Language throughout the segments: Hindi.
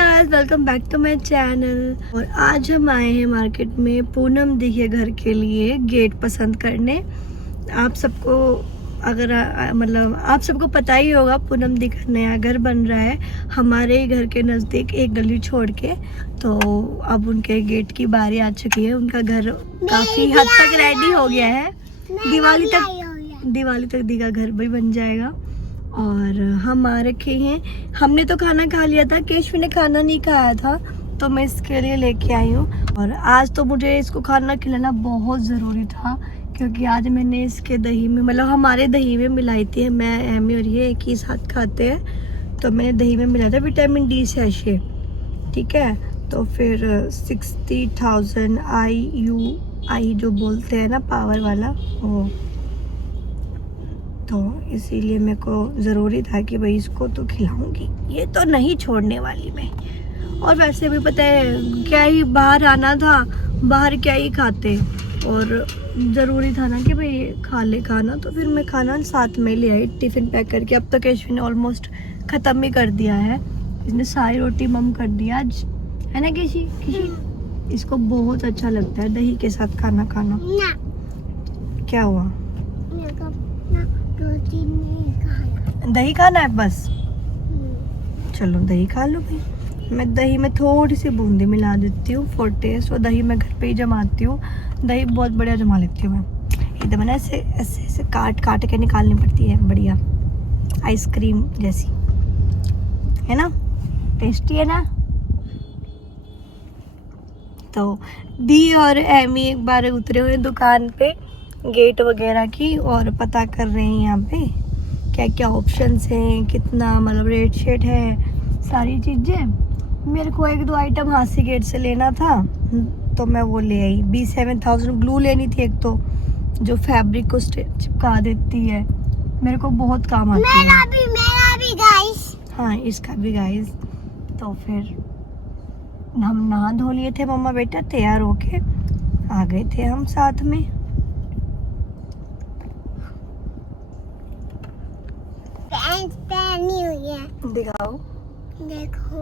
Guys, welcome back to my channel. और आज हम आए हैं मार्केट में पूनम दी के घर के लिए गेट पसंद करने। आप सबको अगर मतलब आप सबको पता ही होगा, पूनम दी का नया घर बन रहा है हमारे ही घर के नज़दीक, एक गली छोड़ के। तो अब उनके गेट की बारी आ चुकी है। उनका घर काफ़ी हद तक रेडी हो गया है। दिवाली तक दी का घर भी बन जाएगा। और हम आ रखे हैं। हमने तो खाना खा लिया था, केशवी ने खाना नहीं खाया था, तो मैं इसके लिए लेके आई हूँ। और आज तो मुझे इसको खाना खिलाना बहुत ज़रूरी था, क्योंकि आज मैंने इसके दही में, मतलब हमारे दही में मिलाई थी। मैं, एमी और ये एक ही साथ खाते हैं, तो मैंने दही में मिलाया था विटामिन डी सैशे। ठीक है, तो फिर 60,000 IU जो बोलते हैं ना, पावर वाला वो, तो इसीलिए मेरे को ज़रूरी था कि भाई इसको तो खिलाऊंगी, ये तो नहीं छोड़ने वाली मैं। और वैसे भी पता है क्या ही बाहर आना था, बाहर क्या ही खाते, और ज़रूरी था ना कि भाई खा ले खाना। तो फिर मैं खाना साथ में ले आई टिफ़िन पैक करके। अब तो केशवी ने ऑलमोस्ट ख़त्म ही कर दिया है, इसने सारी रोटी मम कर दिया आज, है ना केशी? इसको बहुत अच्छा लगता है दही के साथ खाना खाना। क्या हुआ? दही खाना है बस? चलो दही खा लो भाई। मैं दही में थोड़ी सी बूंदी मिला देती हूँ फॉर टेस्ट, और दही मैं घर पे ही जमाती हूँ। दही बहुत बढ़िया जमा लेती हूँ मैं, एकदम ना ऐसे ऐसे ऐसे काट के निकालनी पड़ती है, बढ़िया आइसक्रीम जैसी, है ना? टेस्टी है ना? तो दी और एमी एक बार उतरे हुए दुकान पे गेट वगैरह की, और पता कर रहे हैं यहाँ पे क्या क्या ऑप्शंस हैं, कितना मतलब रेट शेट है, सारी चीज़ें। मेरे को एक दो आइटम हासी गेट से लेना था, तो मैं वो ले आई। B7000 ग्लू लेनी थी एक तो, जो फैब्रिक को चिपका देती है, मेरे को बहुत काम आती है। मेरा भी गाइस। हाँ, इसका भी गाइस। तो फिर हम नहा धो लिए थे मम्मा बेटा, तैयार होके आ गए थे हम साथ में। पैंट पहनी हुई है, दिखाओ। देखो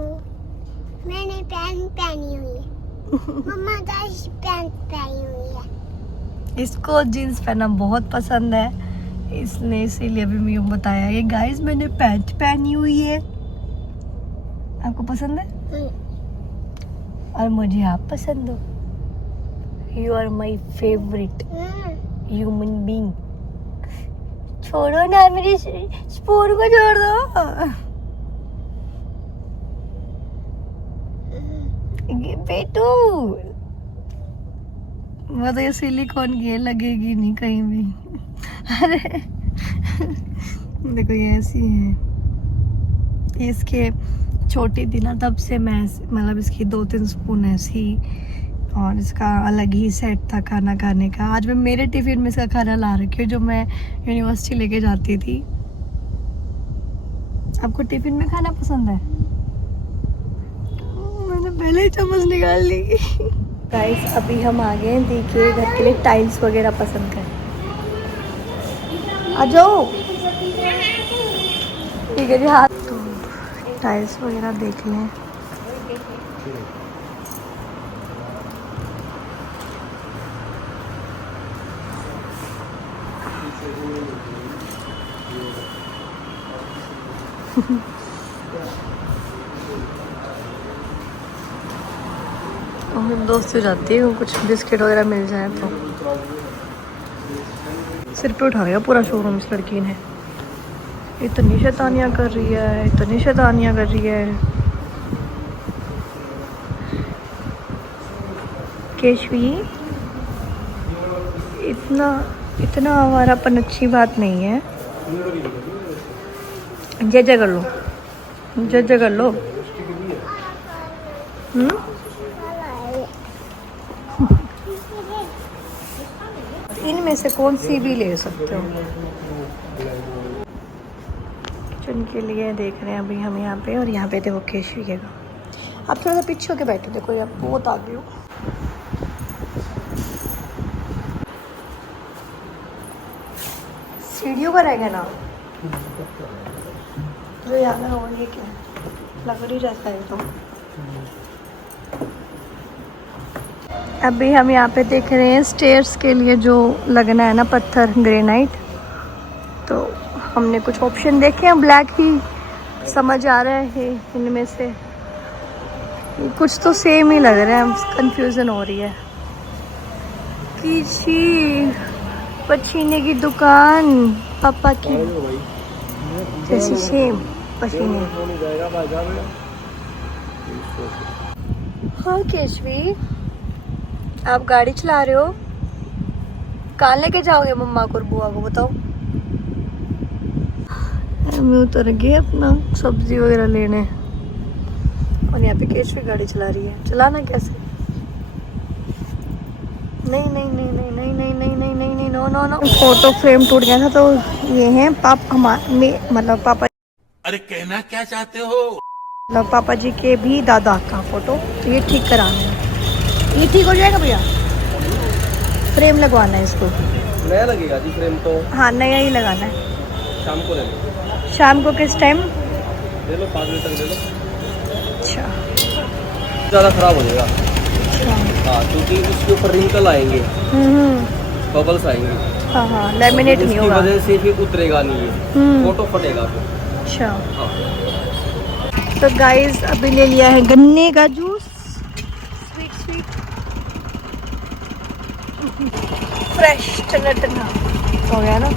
मैंने पैंट पहनी हुई है। मम्मा गाइस पैंट पहनी हुई है। इसको जीन्स पहनना बहुत पसंद है, इसने इसीलिए भी मुझे बताया ये गाइस मैंने पैंट पहनी हुई है। आपको पसंद है? और मुझे आप पसंद हो। You are my favourite human being. छोड़ो ना, मेरी स्पून को छोड़ दो। ये बेटू, वो तो ये सिलिकॉन की है, लगेगी नहीं कहीं भी। अरे देखो ये ऐसी है, इसके छोटी थी ना तब से मैं, मतलब इसकी 2-3 स्पून ऐसी, और इसका अलग ही सेट था खाना खाने का। आज मैं मेरे टिफिन में इसका खाना ला रखी हूँ, जो मैं यूनिवर्सिटी लेके जाती थी। आपको टिफिन में खाना पसंद है? मैंने पहले ही चम्मच निकाल ली। गाइस अभी हम आ गए हैं दी के घर के लिए टाइल्स वगैरह पसंद कर। आ जाओ। ठीक है जी, हाथ तो टाइल्स वगैरह देख लें। तो मेरी दोस्त हो जाती है, कुछ बिस्किट वगैरह मिल जाए तो। सिर पे उठा गया पूरा शोरूम इस लड़की ने, इतनी शैतानियाँ कर रही है, इतनी शैतानियाँ कर रही है। केशवी, इतना आवारापन अच्छी बात नहीं है। जय कर लो, जय कर लो। इनमें से कौन सी भी ले सकते हो। किचन के लिए देख रहे हैं अभी हम यहाँ पे, और यहाँ पे देखो केशवी के का। आप थोड़ा सा पीछे होके बैठे, देखो यार बहुत आगे हो। सीढ़ियों का रहेगा ना जो यहाँ ना, और ये क्या लकड़ी जैसा है तो। अभी हम यहाँ पे देख रहे हैं स्टेयर्स के लिए जो लगना है ना पत्थर ग्रेनाइट, तो हमने कुछ ऑप्शन देखे हैं। ब्लैक ही समझ आ रहा है इनमें से, कुछ तो सेम ही लग रहा है, कंफ्यूजन हो रही है। किसी पसीने की दुकान पापा की जैसी सेम पसीने। हाँ केशवी, आप गाड़ी चला रहे हो, कहाँ लेके जाओगे मम्मा को और बुआ को बताओ। हम उतर गए अपना सब्जी वगैरह लेने, और यहाँ पे केशवी गाड़ी चला रही है। चलाना कैसे? नहीं नहीं नहीं नहीं नहीं नहीं नहीं नहीं नहीं नहीं no no no. Photo frame टूट गया था, तो ये है मतलब पापा। अरे कहना क्या चाहते हो? मतलब पापा जी के भी दादा का फोटो, तो ये ठीक कराना है। ये ठीक हो जाएगा भैया? फ्रेम लगवाना है इसको। नया लगेगा जी फ्रेम तो। हाँ नया ही लगाना है। शाम को ले लो। शाम को किस टाइम? ले लो 5 बजे तक ले लो। अच्छा, ज़्यादा खराब हो जाएगा। अच्छा। हाँ, क्योंकि उसके ऊपर रिंकल आएंगे, बबल्स आएंगे। हाँ हाँ, लेमिनेट नहीं होगा, वजह से फिर उतरेगा नहीं है, फोटो फटेगा फिर। अच्छा। हाँ। तो गाइस अभी ले लिया है गन्ने का जूस, स्वीट स्वीट फ्रेश टना टना हो गया ना।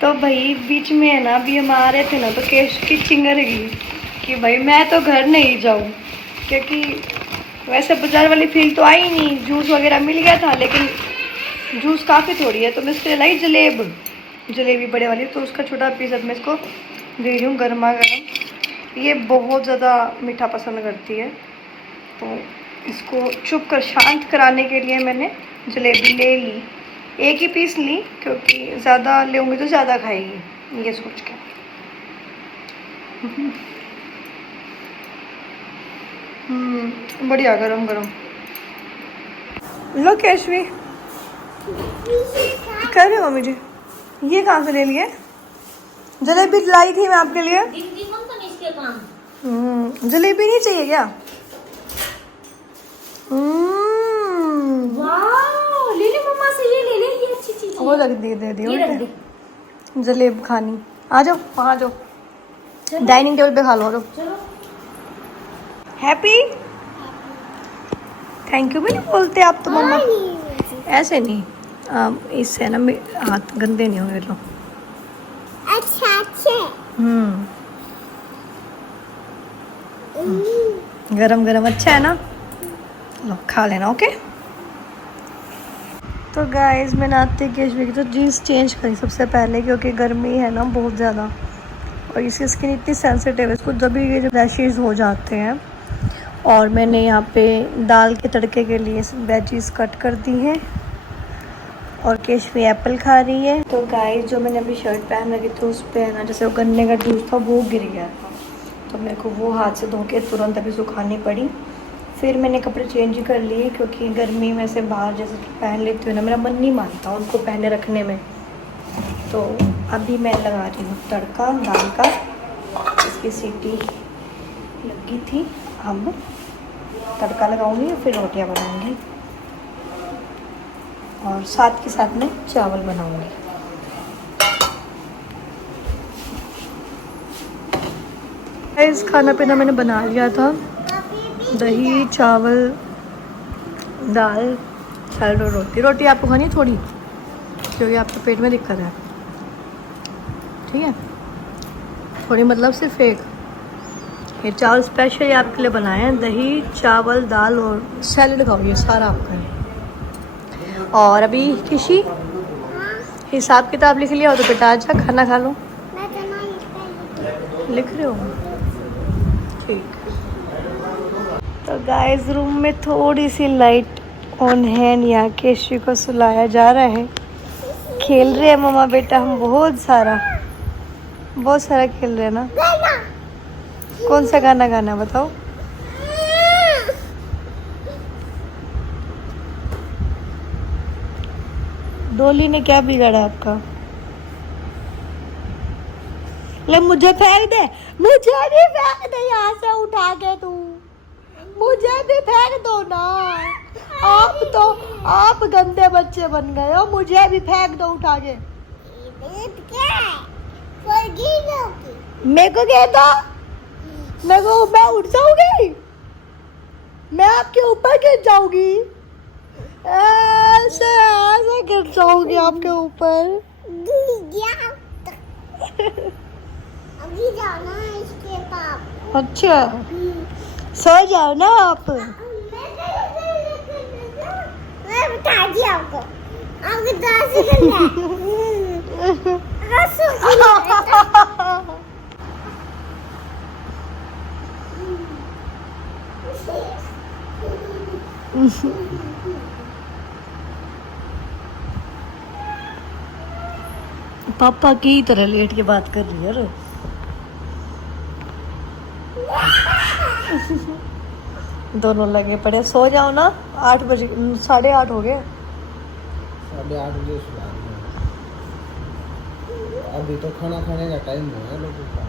तो भाई बीच में है ना, अभी हम आ रहे थे ना, तो केश की चिंगर गई कि भाई मैं तो घर नहीं जाऊँ, क्योंकि वैसे बाजार वाली फील तो आई नहीं। जूस वगैरह मिल गया था, लेकिन जूस काफ़ी थोड़ी है, तो मैं इसके लिए लाई जलेबी बड़े वाली, तो उसका छोटा पीस अब मैं इसको दे रही हूँ गर्मा गर्म। ये बहुत ज़्यादा मीठा पसंद करती है, तो इसको चुप कर शांत कराने के लिए मैंने जलेबी ले ली। एक ही पीस ली, क्योंकि ज़्यादा लेंगी तो ज़्यादा खाएगी, ये सोच के। बढ़िया गरम गरम। लो केशवी, कर रहे हो मम्मी जी? ये कहाँ से ले लिए? जलेबी लाई थी मैं आपके लिए। जलेबी नहीं चाहिए क्या? ले ले मम्मा से, ये ले ले, ये अच्छी चीज वो रख दी, दे दी जलेब खानी। आ जाओ, वहाँ जाओ, डाइनिंग टेबल पे खा लो। चलो। हैप्पी थैंक यू भी नहीं बोलते आप तो मम्मा। ऐसे नहीं, इससे ना हाथ गंदे नहीं होंगे। लो। अच्छा अच्छा। गरम गरम अच्छा है ना? लो खा लेना। ओके। तो गाइस मैंने आते केशवी की तो जीन्स चेंज करी सबसे पहले, क्योंकि गर्मी है ना बहुत ज़्यादा, और इसकी स्किन इतनी सेंसिटिव है, इसको जब भी रैशेज हो जाते हैं। और मैंने यहाँ पे दाल के तड़के के लिए वेजीज कट कर दी हैं, और केशवी एप्पल खा रही है। तो गाइस जो मैंने अभी शर्ट पहन रखी थी उस पर है ना, जैसे वो गन्ने का जूस था वो गिर गया था, तो मेरे को वो हाथ से धो के तुरंत अभी सुखानी पड़ी। फिर मैंने कपड़े चेंज कर लिए, क्योंकि गर्मी में से बाहर जैसे पहन लेती हूँ ना, मेरा मन नहीं मानता उनको पहने रखने में। तो अभी मैं लगा रही हूँ तड़का दाल का, इसकी सीटी लगी थी। अब तड़का लगाऊंगी, फिर रोटियां बनाऊंगी, और साथ के साथ में चावल बनाऊंगी। इस खाना पीना मैंने बना लिया था, दही चावल दाल सैलड और रोटी आपको खानी है थोड़ी, क्योंकि आपके पेट में दिक्कत है। ठीक है, थोड़ी मतलब सिर्फ एक। ये चावल स्पेशली आपके लिए बनाए हैं, दही चावल दाल और सैलड खाओ, ये सारा आपका है। और अभी किसी हिसाब किताब लिख लिया हो तो बेटा आजा खाना खा लो। मैं तो नहीं लिख रहे हो? ठीक। तो गाइस रूम में थोड़ी सी लाइट ऑन है, यहाँ केशवी को सुलाया जा रहा है। खेल रहे हैं मम्मा बेटा हम बहुत सारा खेल रहे हैं ना। कौन सा गाना गाना बताओ? डोली ने क्या बिगाड़ा आपका? ले मुझे फेंक दे, मुझे नहीं फेंक दे यहाँ से उठा के तू। मुझे भी फेंक दो ना। आप गंदे बच्चे बन गए हो, मुझे भी फेंक दो उठा के। क्या है? गिर जाओगी। मेरे को कह दो, मैं उठ जाऊंगी, मैं आपके ऊपर गिर जाऊंगी, ऐसे ऐसे गिर जाऊंगी आपके ऊपर। अभी जाना है इसके पास। अच्छा, सो जाओ ना आप। मैं बता दिया आपको, आपको 10 सेकंड है। पापा की तरह लेट के बात कर रही है रे। दोनों लगे पड़े, सो जाओ ना। 8 बजे, 8:30 हो गए। 8:30 बजे सुला दूंगा। अभी तो खाना खाने का टाइम हो गया लोगों का।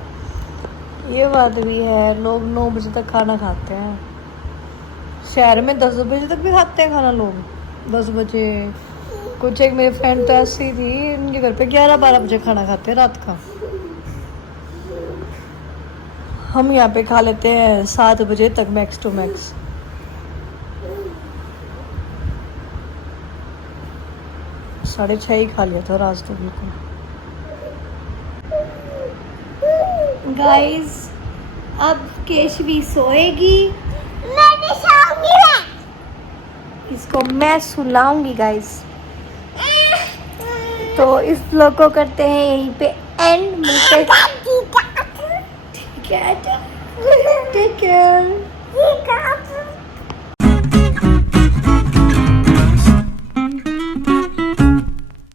ये बात भी है, लोग 9 बजे तक खाना खाते हैं। शहर में 10 बजे तक भी खाते हैं खाना लोग, 10 बजे। कुछ एक मेरी फ्रेंड तो ऐसी थी, उनके घर पे 11-12 बजे खाना खाते हैं रात का। हम यहाँ पे खा लेते हैं 7 बजे तक मैक्स टू मैक्स। साढ़े 6 ही खा लिया था रात तो बिल्कुल। गाइस, अब केशवी सोएगी, मैं भी सोऊंगी। इसको मैं सुलाऊंगी गाइस। तो इस ब्लॉग को करते हैं यहीं पे एंड। मिलते